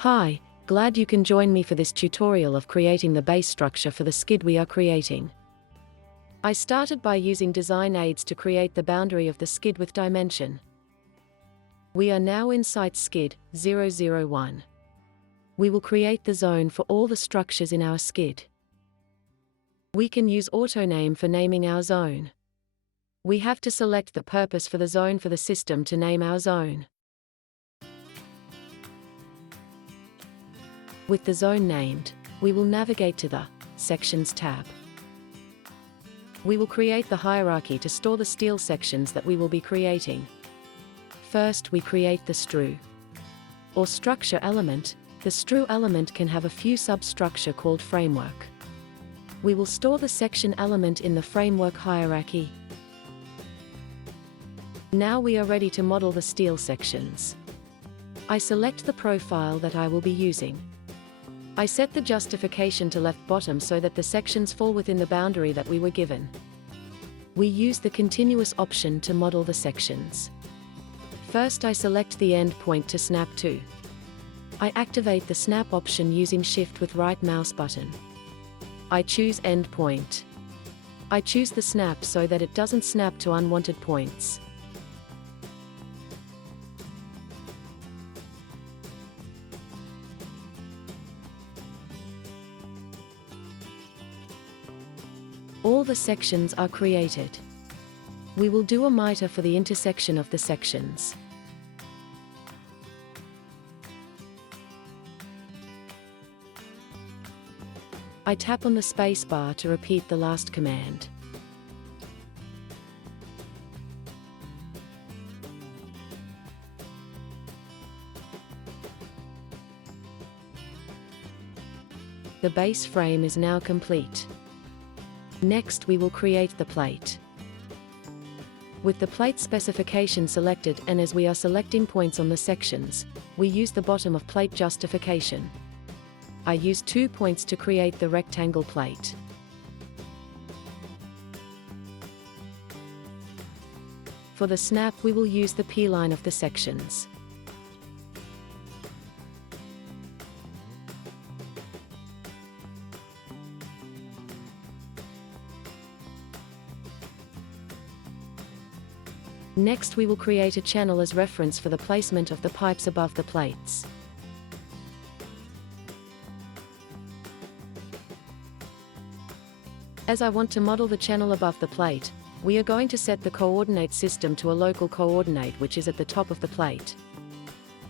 Hi, glad you can join me for this tutorial of creating the base structure for the skid we are creating. I started by using design aids to create the boundary of the skid with dimension. We are now in site skid 001. We will create the zone for all the structures in our skid. We can use AutoName for naming our zone. We have to select the purpose for the zone for the system to name our zone. With the zone named, we will navigate to the Sections tab. We will create the hierarchy to store the steel sections that we will be creating. First, we create the strut or structure element. The strut element can have a few substructure called framework. We will store the section element in the framework hierarchy. Now we are ready to model the steel sections. I select the profile that I will be using. I set the justification to left bottom so that the sections fall within the boundary that we were given. We use the continuous option to model the sections. First, I select the end point to snap to. I activate the snap option using Shift with right mouse button. I choose end point. I choose the snap so that it doesn't snap to unwanted points. All the sections are created. We will do a miter for the intersection of the sections. I tap on the space bar to repeat the last command. The base frame is now complete. Next, we will create the plate. With the plate specification selected and as we are selecting points on the sections, we use the bottom of plate justification. I use 2 points to create the rectangle plate. For the snap, we will use the P-line of the sections. Next, we will create a channel as reference for the placement of the pipes above the plates. As I want to model the channel above the plate, we are going to set the coordinate system to a local coordinate which is at the top of the plate.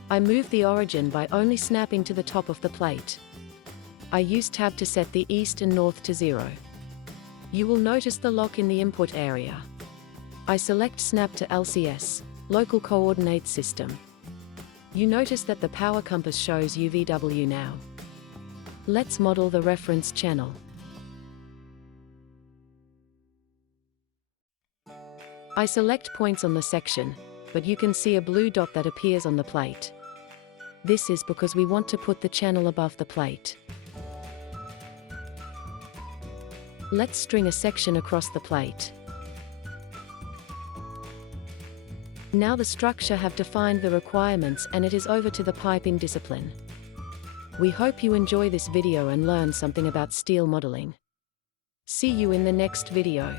I move the origin by only snapping to the top of the plate. I use Tab to set the east and north to 0. You will notice the lock in the input area. I select Snap to LCS, Local Coordinate System. You notice that the power compass shows UVW now. Let's model the reference channel. I select points on the section, but you can see a blue dot that appears on the plate. This is because we want to put the channel above the plate. Let's string a section across the plate. Now the structure have defined the requirements and it is over to the piping discipline. We hope you enjoy this video and learn something about steel modeling. See you in the next video.